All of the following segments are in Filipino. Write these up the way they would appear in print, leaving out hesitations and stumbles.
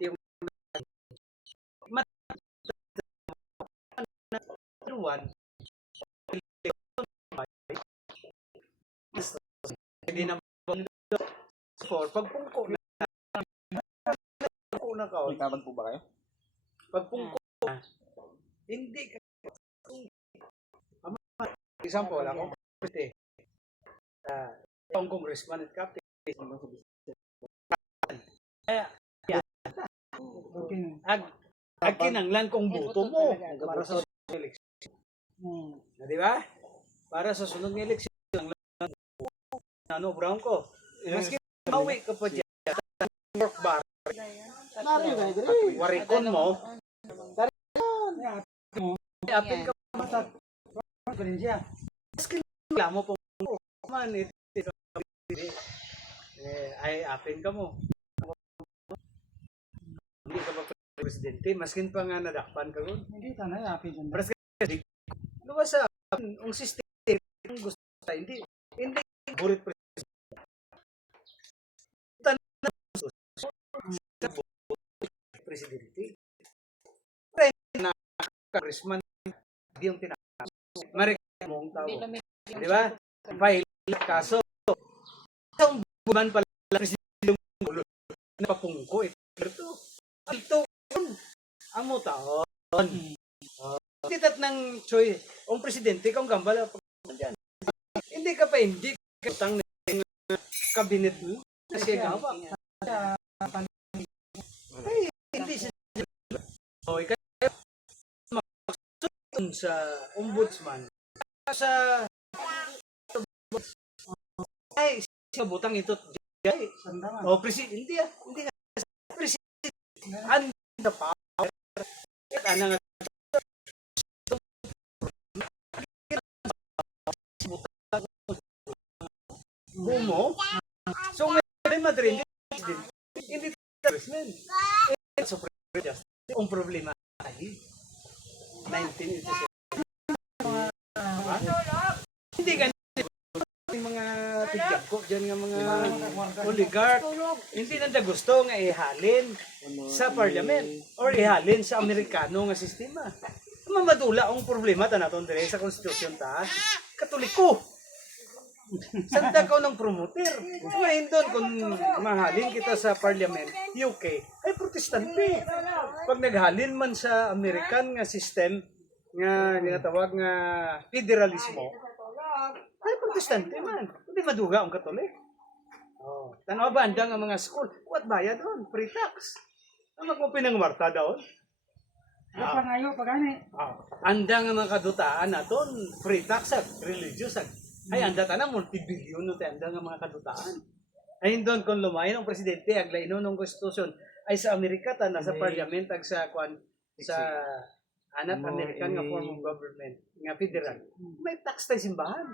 yung one, hindi na for pagpungko na ka. May tabag po ba kayo? Pagpungko na, hindi ka example, ako ang congressman at captain. Ag kinanglan kung boto mo para sa sunod ng eleksyon. Di ba? Para sa sunod ng eleksyon, brown ko. Maski mawi ka pa dyan, work bar. Warikon mo, apin ka pa siya. Maski mo po, ay apin ka mo. Hindi ka ba presidente, maskin pa nga nadakpan ka ron. Hindi tanay apin dyan. Luwa sa ang system ang gusto tayo, hindi burit presidente. Na congressman di yung tinatawag. Marikay mo ang tao. Di ba? File kaso. Isang buwan pala presidente yung napapungko. Ito ang mo taon. Hindi tat ng choice. Ang presidente kung gambala dyan. Hindi ka pa hindi katang ng kabinet mo. Kasi gawa. Ay, hindi siya. Okay, kaya makasusun sa ombudsman. Sa ay, siya butang ito. O, presidente. Hindi nga. Presidente. Anda pa. Ano nga. Bumo. So, ngayon Madrid, hindi congressman. Supreme Justice. Ang problema ay 1987. Hindi ganito. Yung mga tigyan ko, dyan nga mga oligarch, hindi nanda gusto nga ihalin sa parliament or ihalin sa Amerikano nga sistema. Mamadula ang problema ta naton dire sa konstitusyon ta. Katoliko. Sanda ka ng promoter. Ngayon doon, kung mahalin kita sa parliament, UK, ay protestante. Pag naghalin man sa American nga system, nga ginatawag nga federalismo, ay protestante man. Hindi maduga ang Katolik. Oh. Tanaw ba, andang ang mga school? What bayad doon? Free tax. Ano mo pinangmarta doon? Pangayo, pagani. Andang ang mga kadutaan naton, free tax at religious at ay anda ta na multibilyon no anda nga mga kadutaan. Ay doon kung lumayan ang presidente aglay no ng konstitusyon ay sa Amerika ta nasa parliament ag sa sa anak American nga form of government nga federal. May tax tay simbahan.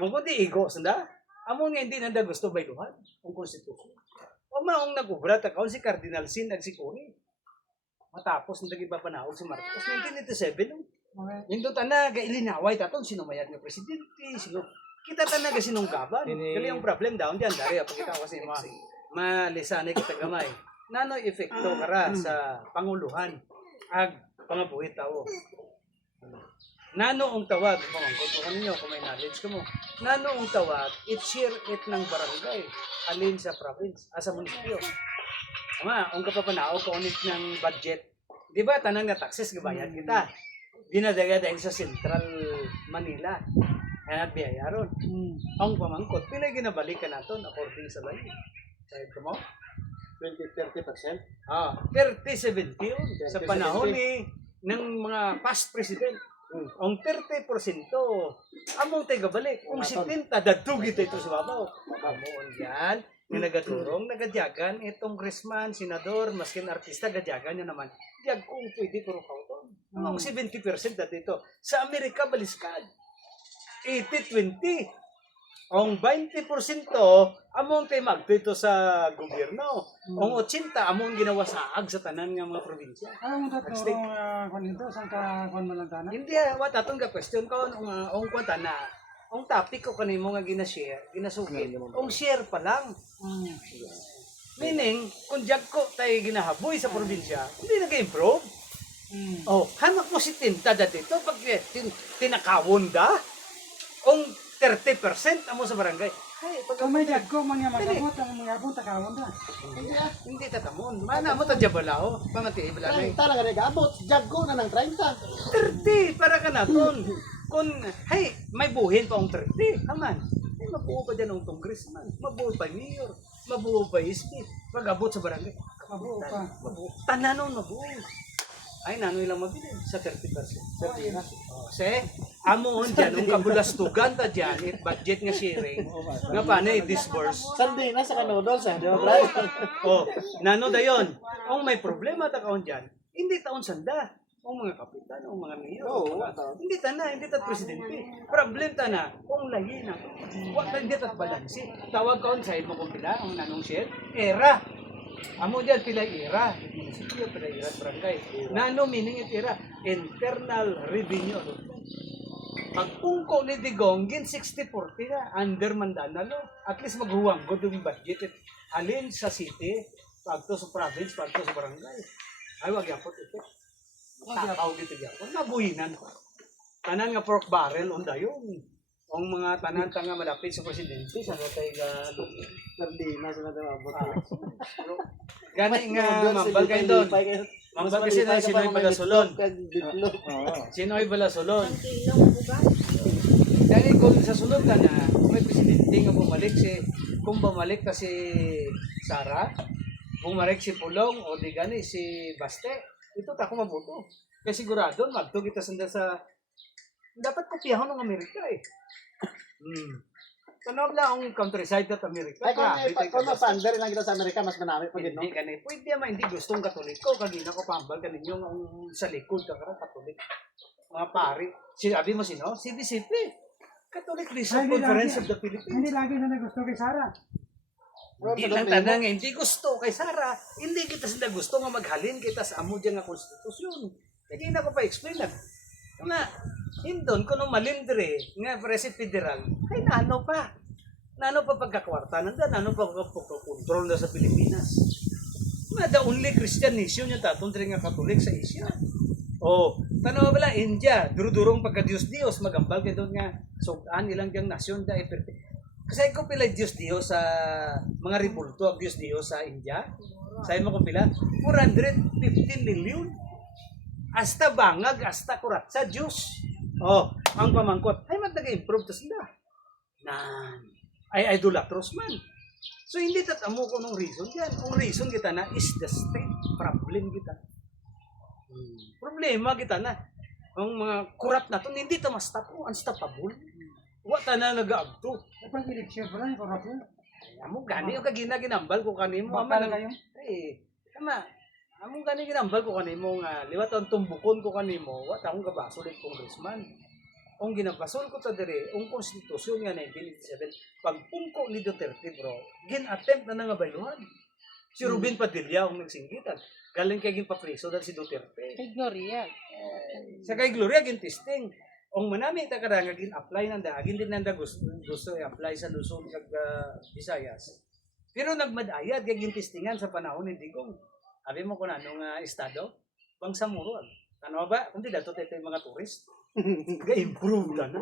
Mo kundi ego sanda. Amo nga hindi nanda gusto bayluhan ang konstitusyon. O maong nagubra ta kaon si Cardinal Sin ag si Cory. Matapos nang gipapanahon si Marcos 1987 Nindot na gailinaway taton sino mayad nga presidente sino kita tanaga sinunggaban kali ang problem daw diyan dari pagka kasi malisanay kita gamay nano epekto kara sa panguluhan ag pangabuhi tao nano ang tawag kung ninyo kung may knowledge mo nano ang tawag share it ng barangay alin sa province sa munisipyo ang kapapanaog ko ulit ng budget di ba tanan nga taxes gibayad kita dinadaga dahil sa Central Manila. Kaya biyaya ron. Ang pamangkot, pinay ginabalikan natin according sa lahi. Sabi ko mo? 20-30%? 30-70 yun. Sa panahon ng mga past president. Ang 30%, among tayo gabalik. Ang 70, dadugit ito sa babaw. Amoon yan. Yung nagaturong, nagadyagan, itong congressman, senador, maskin artista, gadyagan nyo naman. Diyag kung pwede ko kauton. Ang 70% dito. Sa Amerika, baliskad. 80-20. Ang 20% among tayo magpito sa gobyerno. Ang 80, among ginawa sa ag sa tanan ng mga probinsya. Ano mo ito kung ito? Saan ka kung malagana? Hindi, wat atong ka question ko ang kwanta na ang topic ko kanimo nga ginashare, ginasugid. Ang share pa lang. Meaning, kung kung ko tayo ginahaboy sa probinsya, hindi nag-improve. Oh, hamak mo si Tinta dito pag tinakawon da. Kung 30% amo sa barangay. Ay, pag Kung may jagko, mga magabot, ang mga abot, takawon na. hindi tatamon. Mana mo ta jabalao, pamati ibalay. 30 lang nga abot. Jaggo na ng 30. 30 para ka naton. Kung hey, may buhin pa ang 30, haman. Ay mabuo pa diyan ang congressman, mabuo pa mayor, mabuo pa SP. Pag abot sa barangay, Mabuo pa. mabuo. Tananon mabuo. Ay nanoy lang mabili sa 30%. 30 na. Kasi amoon dyan, ang kabulastugan ta dyan, budget nga sharing, nga paano i-disburse. Sunday na sa kanoodles eh. Di ba, Brian? O, nano dayon, kung may problema ta kaon dyan, hindi taon sanda. Ang mga kapitan, ang mga mayor, Oo, hindi ta na, hindi ta presidente. Problem ta na, kung lahi na, hindi ta balansi. Tawag kaon sa mo kung pila, ang nanong share, era. Amo dyan pila era, munisipyo pila era at barangay. Nano meaning it era, internal revenue. Pagpungko ni Digong, gin 60-40 na, under Mandanalo. At least maghuwang go yung budget. Alin sa city, pagto sa province, pagto sa barangay. Ay, wag yapot ito. Takaw dito yapot. Nabuhinan. Tanan nga pork barrel, onda yun. Ang mga tanan nga malapit sa presidente, sa natay ga Sardina sa natin abot. Gani nga mambal kayo doon. Mambal kasi na sinoy balasulon. Sinoy balasulon. Dahil kung sa sulod ka na, may presidente nga bumalik kung bumalik ka si Sara, bumalik si Pulong, o di gani si Baste, ito tako mabuto. Kaya sigurado, magto kita sa dapat kopyahon ng Amerika eh. Tanong na ang countryside at Amerika. Ay, kung ma-pander lang kita sa Amerika, mas manami pa gino. Hindi ka na. Pwede naman, hindi gustong katoliko. Kagina ko pambal ka ninyo ang sa likod ka karang katolik. Mga pari. Sinabi mo sino? CBCP. Catholic Bishop Conference of the Philippines. Hindi lagi na gusto kay Sara. Hindi lang tanang hindi gusto kay Sara. Hindi kita sila gusto nga maghalin kita sa amo dyan nga konstitusyon. Kaya na ko pa explain lang. Nga, hindon ko nung malindre nga presi federal, ay nano pa pagkakwarta nanda, nano pa pagkakontrol na sa Pilipinas. Nga, the only Christian nation yung tatong nga Katolik sa Asia. Oh, tanaw bala, India, durudurong pagka-Diyos-Diyos, magambal kayo doon nga, sugaan ilang diyang nasyon da, kasi ko pila Diyos-Diyos sa mga ribulto ang Diyos-Diyos sa India. Sabi mo ko pila, 415 million. Hasta bangag, hasta kurat sa Diyos. Oh, ang pamangkot, ay mag-improve to sila. Ay idolatros man. So hindi tatamo ko ng reason yan. Ang reason kita na is the state problem kita. Problema kita na. Ang mga kurat na to, hindi ta ma-stop. Unstoppable. Wata na nag-aabto. Kapag eleksyon pa lang, korapon. Amo gani yung ginambal ko kanimo. Bakal kayo? Eh, tama. Among gani ginambal ko kanimo nga liwat ang tumbukon ko kanimo, wa ta akong gabasol it congressman. Ang ginabasol ko ta dire, ang konstitusyon nga 1987, pagpungko ni Duterte bro, gin-attempt na nga bayluhan. Si Ruben Padilla ang nagsinggitan. Galing kay gin papriso dahil si Duterte. Kay Gloria. Sa kay Gloria gin testing. Ang manami ta kada nga gin-apply nanda, agin din nanda gusto i-apply sa Luzon kag Visayas. Pero nagmadayad kay gin testingan sa panahon ni Digong. Sabi mo kung anong estado? Bangsamoro. Ano ba? Kung di dato tayo mga turist. Ga-improve na na.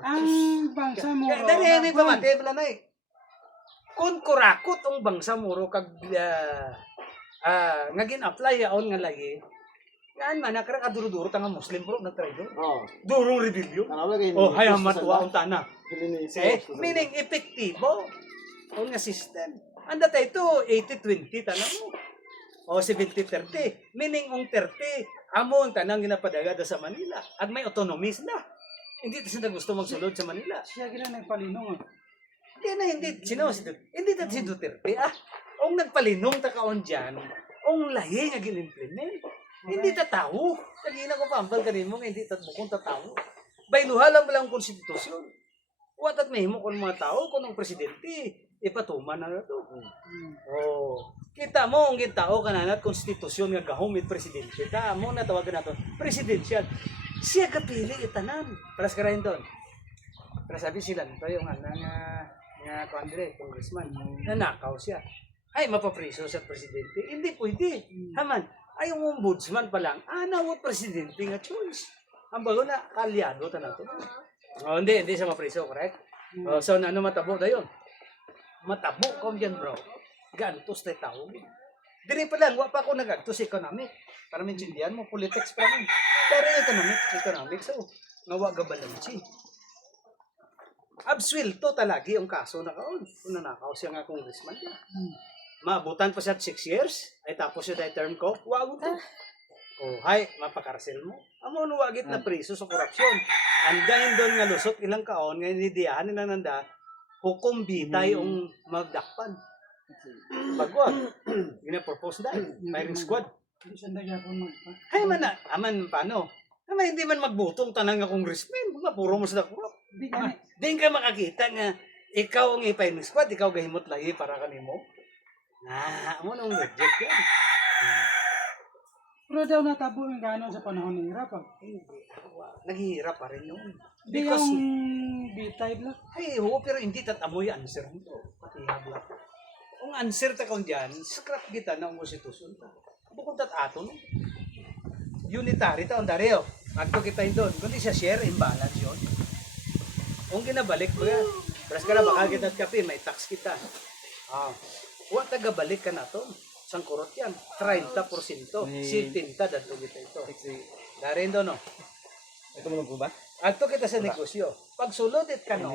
Ang Bangsamoro. Dali pa mati, pala na eh. Kung kurakot ang Bangsamoro kag nga gin-apply yaon nga lagi, yan man, nakakaduro-duro tanga Muslim bro, nag-try doon. Durong rebellion. Oh, hay hamatwa ang tana. Meaning, epektibo. O nga system. Anda tayo ito, 80-20, tanong mo. O 70-30. Meaning, ang 30, amo ang tanang ginapadagada sa Manila. At may autonomy sila. Hindi sila gusto magsulod sa Manila. Siya gila nagpalinong. Hindi. Sino si Duterte? Hindi si Duterte. Ang nagpalinong takaon dyan, ang lahi nga gin-implement. Hindi tatawo. Kagina ko pambal kanin mo, hindi tatbukong tatawo. Bayluha lang pala ang konstitusyon. Watat may mo kung mga tao, kung ang presidente, ipatuman na ito. Oh. Kita mo, ang tao kananat, konstitusyon nga gahumit presidente. Ta mo na tawagan nato, presidential. Siya kapili itanan. Paras ka rin doon. Pero sabi sila, ito yung nga congressman, nanakaw siya. ay mapapriso sa presidente. Hindi pwede. Haman, ay ang ombudsman pa lang, wo presidente nga choice. Ang bago na, kalyado ta nato. Oh, hindi siya mapriso, correct? Oh, so, ano matabo na yun? Matabo ko dyan, bro. Gantos tayo tao. Diri pa lang, wa pa ako nag-agtos economic. Para maintindihan mo, politics pa rin. Pero economic, so, nawa gabalansi. Absuelto talagi ang kaso na kaon. Kung nanakaw siya nga congressman niya. Maabutan pa siya 6 years, ay tapos siya dahil term ko, wag mo. Oh, hay, mapakarsel mo. Amo no wagit na priso sa korupsyon. Andahin doon nga lusot ilang kaon, ngayon nidiyahan nila nanda, hukom bitay ang magdakpan. Bagwag. Gina-propose dahil. Firing squad. Hindi siya nagyapon mo. Ay man na, aman paano? Naman hindi man magbutong tanang nga congressman, mga puro mo sa dakurap. Hindi gani. Di ka makakita nga ikaw ang i-firing squad, ikaw gahimot lagi para kanimo. Amo nang reject yan. Pero daw natabo yung gano'n sa panahon ng hirap. Hindi, naghihirap pa rin yun. Hindi Because, yung B-type lang. ay, oo, pero hindi tatamoy answer nito. Pati habla. Kung answer ta kung dyan, scrap kita na ang konstitusyon ta. Bukod tat aton, unitary ta, ang dareo. Agto kita doon. Kundi siya share, imbalance yun. Kung ginabalik mo yan, pras ka na baka kita kape, may tax kita. Huwag tagabalik ka na to. Sang kurot yan, 30%. Si tinta dato kita ito. Darin doon, no? Ito mo po ba? Agto kita sa negosyo. Pag sulodit ka, no?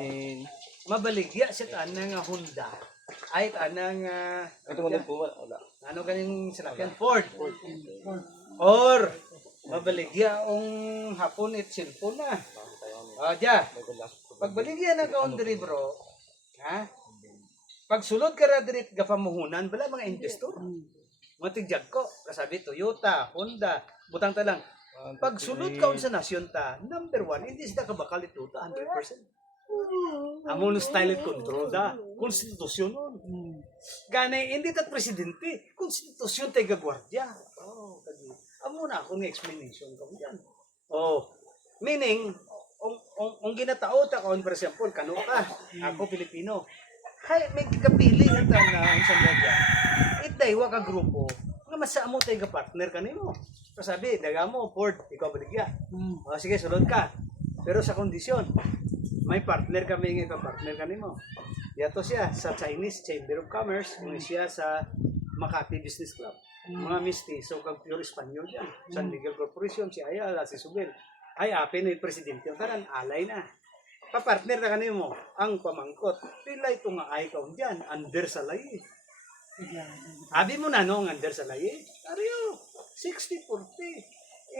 Mabaligya siya tanang Honda. Ay tanang Ito mo po ba? Wala. ano ganing sinakyan? Ford. Or mabaligya ang hapon at cellphone na. Diya. Pag baligya na ka on diri, bro. Ha? Pag sulod ka ra diri gapamuhunan bala mga investor. Mga tigjag ko, kasabi Toyota, Honda, butang ta lang. Pag sulod ka sa nasyon ta, number 1, hindi sila kabakal ito 100%. Amo no style at control da, konstitusyon nun. Ganay, hindi tat presidente, konstitusyon tayo gagwardya. Amo na ako ni explanation ko dyan. Meaning, ang ginatao ta kaon, for example, kano ka, ako Pilipino. Hay, may kapili na na ang sandadya. Itaywa ka grupo, nga masamo tayo partner ka nimo. Sabi, daga mo, Ford, ikaw baligya. Sige, sulod ka. Pero sa kondisyon, may partner kami nga partner ka nimo. Yato siya sa Chinese Chamber of Commerce, siya sa Makati Business Club. Mga mistiso, kag pure Espanyol yan. San Miguel Corporation, si Ayala, si Subel. Ay, apin na yung presidente. Ang taran, alay na. Kapartner na kanimo ang pamangkot. Pila ito nga ay kaon dyan, under sa layi. Abi mo na no, under sa layi. Ariyo, 60-40.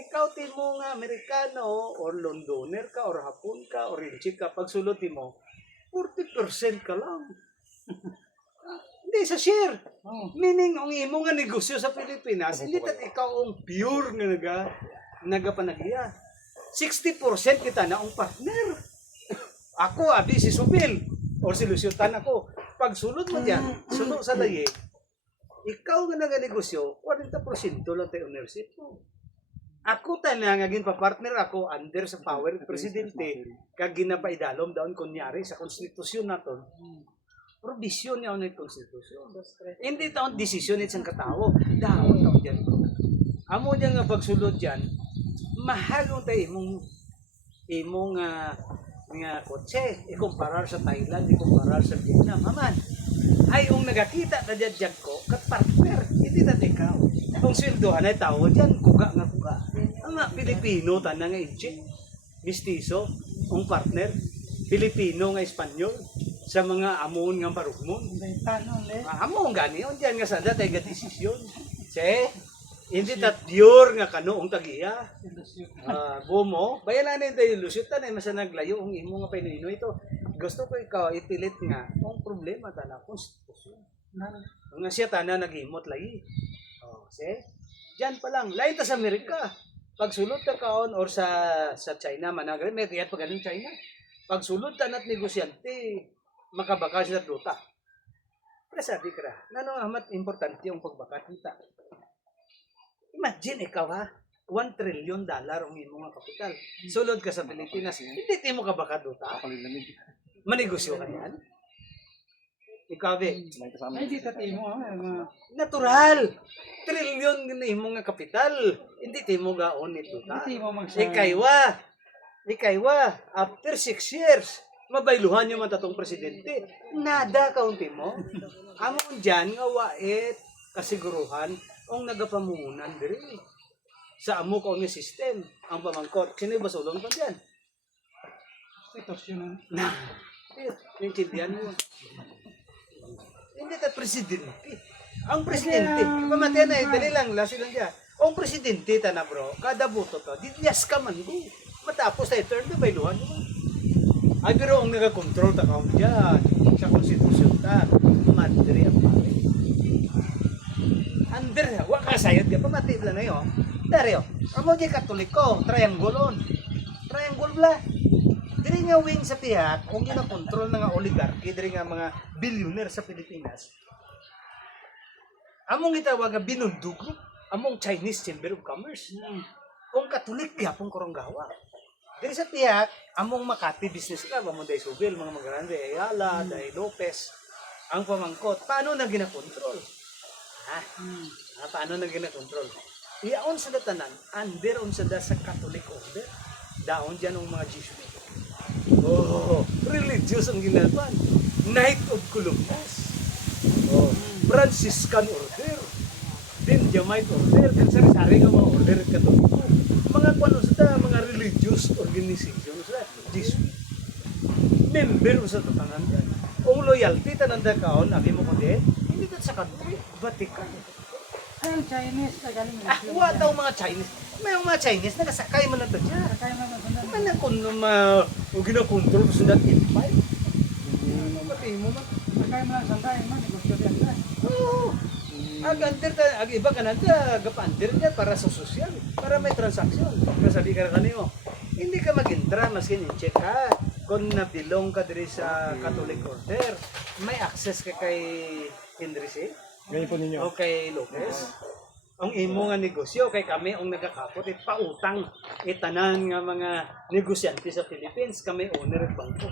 Ikaw timo nga Amerikano, or Londoner ka, or Hapon ka, or Inchik ka, pagsulot mo, 40% ka lang. Hindi sa share. Meaning, ang imo nga negosyo sa Pilipinas, hindi tat ikaw ang pure nga nagapanagiya. 60% kita na ang partner. Ako, abi si Subil, or si Luciutan ako. Pag sulod mo dyan, sulod sa layi, ikaw nga naganegosyo, 40% lang tayo ownership mo. Ako tayo nga ngagin pa-partner ako under sa power ng presidente, kag ginapaidalom daon kunyari sa konstitusyon naton. Provision niya ng konstitusyon. Hindi taon desisyon itong katao. Daon taon dyan. Amo dyan nga pagsulod dyan, mahal mo tayo imong nga kotse, ikumparar sa Thailand, ikumparar sa Vietnam. Aman, ay ang nagakita na dyan ko, kat-partner, hindi na ikaw. Kung sweldohan ay tao dyan, kuga nga kuga. Ang nga, Pilipino, tanang nga Inchik, mistiso, ang partner, Pilipino nga Espanyol, sa mga amon nga parugmon. Amon gani, on dyan nga sada tayo desisyon. Hindi tat pure nga kano ang tagiya. Bumo, bayanan tayo lusyutan ay masa naglayo ang imo nga Pinoy ito. Gusto ko ikaw ipilit nga ang problema tana konstitusyon. Nga siya tana naghimot lagi. Diyan pa lang, lain ta sa Amerika. Pag sulod ta kaon or sa China managre, may tiyat pa ganing China. Pag sulod ta nat negosyante, makabaka sila duta. Pero sabi ka na, nano amat importante yung pagbaka kita. Imagine ikaw ha, $1 trillion ang imo nga kapital. Sulod ka sa Pilipinas, hindi mo ka baka duta. Manegosyo ka yan. Ikabe. May kasama. Ay, di tatimo. Natural. Trilyon ginahimo nga kapital. Hindi timo gaon nito ta. Hindi mo Ikaywa, after 6 years, mabayluhan yung matatong presidente. Nada kaunti mo. Amon dyan nga wait kasiguruhan ang nagapamunan diri. Sa amo ko ni system, ang pamangkot. Sino yung basulong pa dyan? Sitwasyon Na, naintindihan mo. Hindi ka presidente. Ang presidente, pamatiyan na dali lang, lasi lang dyan. Ang presidente, tana bro, kada buto to, didyas ka man di. Matapos na turn na bayluhan mo. Ay, pero ang nag-control ta kamo dyan, sa konstitusyon ta, madri ang pare. Under, wak ka sayod ka, pamati lang na yun. Dari yun, amo di katoliko, triangulon. Triangle bla. Diri nga wing sa pihak, kung gina-control na nga oligarchy, diri nga mga billionaire sa Pilipinas, among itawag nga binundug, among Chinese Chamber of Commerce. Kung Katolik, yapong koronggawa. Diri sa tiyak, among Makati Business Club, among Day Subil, mga Magrande, Ayala, Day Lopez, ang pamangkot, paano na gina-control? Paano na gina-control? Iyaon sa datanan, under on sa Catholic order, daon dyan ang mga Jesuit. Oh, religious ang ginagawa. Knight of Columbus. Oh, Franciscan order. Benjamite order. Kansari-sari nga mga order at Katoliko. Mga kwano sa mga religious organization sa Jesuit. Member sa tatanan dyan. Kung loyalty tananda kaon, abi mo kundi, hindi ka sa country, Vatican. Ay, ang Chinese. Ay, galing mo. Wa daw mga Chinese. May mga Chinese nakasakay man na to dyan. Kaya naman sundan. Man na kung ginakontrol ko sa that empire. Pati mo man. Kaya mo lang sundan. Negosyo din. Oo. Ag iba ka nanda, gapandir niya para sa social, para may transaksyon. Pero sabi ka kanino, hindi ka mag-intra, maskin in-check ka. Kung nabilong ka diri sa Catholic order, may access ka kay Henry C. Ganyan po ninyo. O kay Lopez. Ang imo nga negosyo, kay kami ang nagakapot, pautang, tanan nga mga negosyante sa Philippines, kami owner at bangko.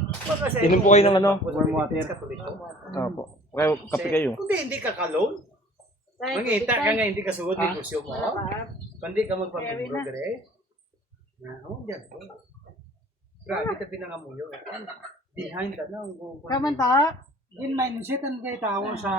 Inom po kayo ng ano? Warm water. Katoliko. Opo. Kaya kape kayo. Kundi hindi ka ka-loan. Mangita ka nga, hindi ka sugod negosyo mo. Kundi ka magpapinro, gare. Oo, dyan po. Grabe ka pinangamuyo. Behind ka na. Kamanta, in mindset ang kay tao sa